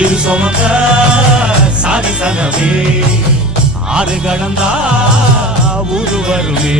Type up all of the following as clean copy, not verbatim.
இது சுமக்க சாதி சனமே ஆறு கடந்தா ஊரு வருமே.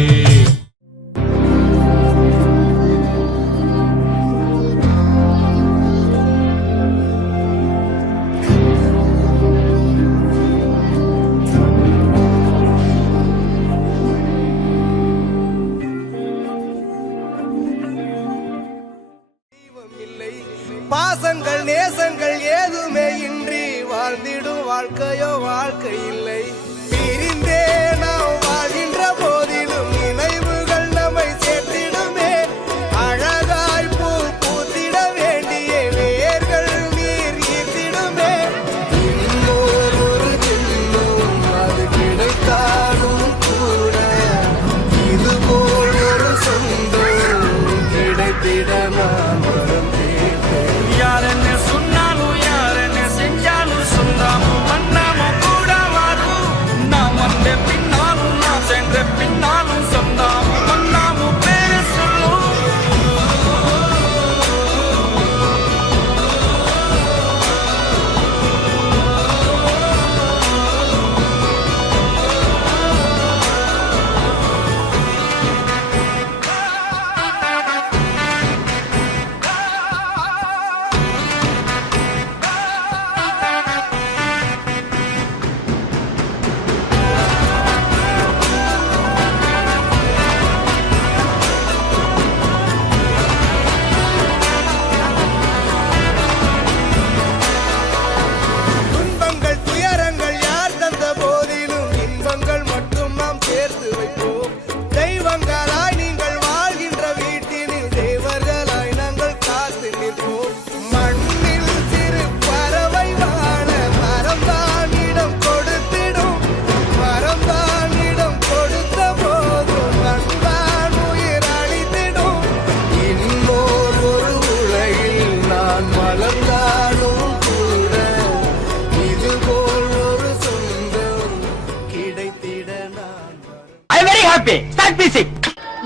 பாசங்கள் நேசங்கள் ஏதுமே இன்றி வாழ்ந்திடும் வாழ்க்கையோ வாழ்க்கை இல்லை. பிரிந்தே நாம் வாழ்கின்ற போதிலும் நினைவுகள் நம்மை சேர்த்திடுமே. அழகாய் பூ பூத்திட வேண்டிய வேர்கள் நீர் ஈர்த்திடுமே. இன்னொரு ஜென்மம் அது கிடைத்தாலும் கூட இதுபோல் ஒரு சொந்தம் கிடைத்திட நான்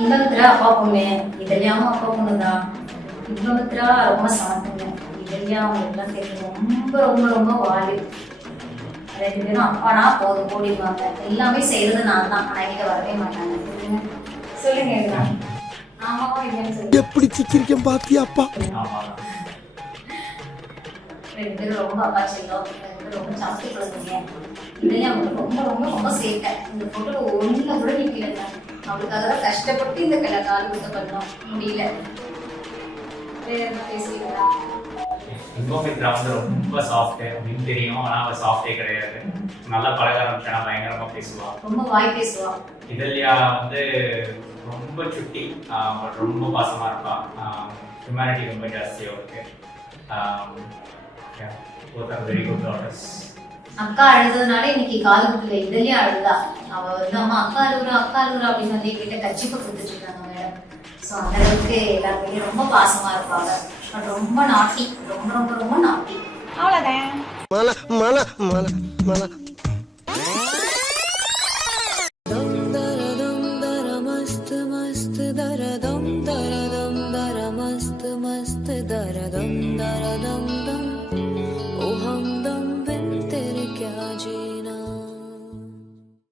இன்பமித்ரா அப்பா பொண்ணு, இதெல்லாம் அப்பா பொண்ணுதான். இன்பமித்ரா ரொம்ப சாப்பிடுங்க. இதெல்லாம் அவங்க எல்லாம் சேர்த்து ரொம்ப ரொம்ப ரொம்ப வாழு. 2 பேரும் அப்பானா போதும் ஓடிடுவாங்க. எல்லாமே செய்யறது நான் தான். ஆனா கிட்ட வரவே மாட்டாங்க. சொல்லுங்க. ஆமாவா இல்லைன்னு சொல்லுங்க. எப்படி சிக்கிரிக்கம் பாத்தியா அப்பா? 2 பேரும் ரொம்ப அப்பா செல்லும். 2 பேரும் ரொம்ப சாப்பிட்டு கொடுங்க. இதெல்லாம் அவங்களுக்கு ரொம்ப ரொம்ப ரொம்ப சேர்க்க. இந்த போட்டோல ஒண்ணுல கூட நிக்கலங்க. அவளுக்காக தான் கஷ்டப்பட்டு இந்த கால் குத்த பண்ணோம். முடியல. பேசுவீங்களா? இன்பமித்ரா வந்து ரொம்ப சாஃப்ட் அப்படின்னு தெரியும். ஆனா அவ சாஃப்டே கிடையாது. நல்லா பழக ஆரம்பிச்சா பயங்கரமா பேசுவா. ரொம்ப வாய் பேசுவா. இதெல்லையா வந்து ரொம்ப சுட்டி, ரொம்ப பாசமா இருப்பா. ஹியூமனிட்டி ரொம்ப ஜாஸ்தியா இருக்கு. both are very good daughters. அக்கா அழுதுனால இன்னைக்கு காலத்துல இதுலயே அழுதா. அவ வந்து அம்மா அக்கா அழுகுறா அப்படின்னு வந்து கிட்ட கட்சிப்பை கொடுத்துட்டு இருக்காங்க மேடம். ஸோ அந்த அளவுக்கு எல்லாருமே ரொம்ப பாசமா இருப்பாங்க. பட் ரொம்ப நாட்டி, ரொம்ப ரொம்ப ரொம்ப நாட்டி. அவ்வளோதான்.